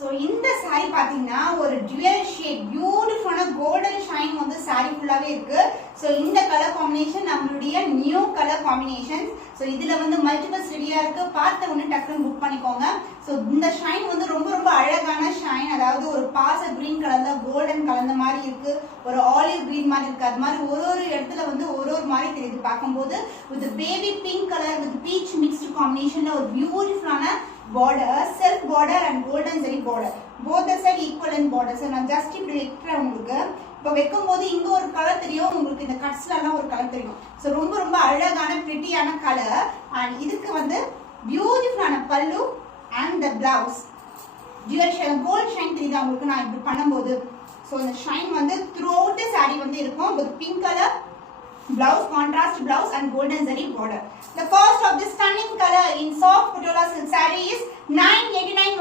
So இந்த sorry பார்த்தீங்கன்னா ஒரு டுவல் ஷேட் பியூட்டிஃபுல்லான கோல்டன் ஷைன் வந்து சாரி ஃபுல்லாகவே இருக்கு. ஸோ இந்த கலர் காம்பினேஷன் நம்மளுடைய நியூ கலர் காம்பினேஷன். ஸோ இதுல வந்து மல்டிபிள்ஸ் ரெடியா இருக்கு. பார்த்த உடனே டக்குன்னு புக் பண்ணிக்கோங்க. ஸோ இந்த ஷைன் வந்து ரொம்ப ரொம்ப அழகான ஷைன். அதாவது ஒரு பாச கிரீன் கலர்ல கோல்டன் கலந்த மாதிரி இருக்கு, ஒரு ஆலிவ் கிரீன் மாதிரி இருக்கு. அது மாதிரி ஒரு இடத்துல வந்து ஒரு மாதிரி தெரியுது பார்க்கும்போது. With baby pink colour with peach mixed காம்பினேஷன்ல ஒரு பியூட்டிஃபுல்லான border, self border and golden zari border, both the side equivalent border. So நான் just இப்படி வைக்கிறேன். உங்களுக்கு இப்போ வைக்கும்போது இங்க ஒரு கலர் தெரியும், உங்களுக்கு இந்த கட்ஸ்லாம் ஒரு கலர் தெரியும். ஸோ ரொம்ப ரொம்ப அழகான பிரிட்டியான கலர். அண்ட் இதுக்கு வந்து பியூட்டிஃபுல்லான பல்லு அண்ட் த பிளவுஸ் டியூல் ஷைன் கோல்ட் ஷைன் தெரியுதா உங்களுக்கு நான் இப்படி பண்ணும்போது. ஸோ இந்த ஷைன் வந்து த்ரூ அவுட் சாரி வந்து இருக்கும் with pink colour blouse, contrast blouse and golden zari border. The cost of this stunning color in soft patola silk saree is 989.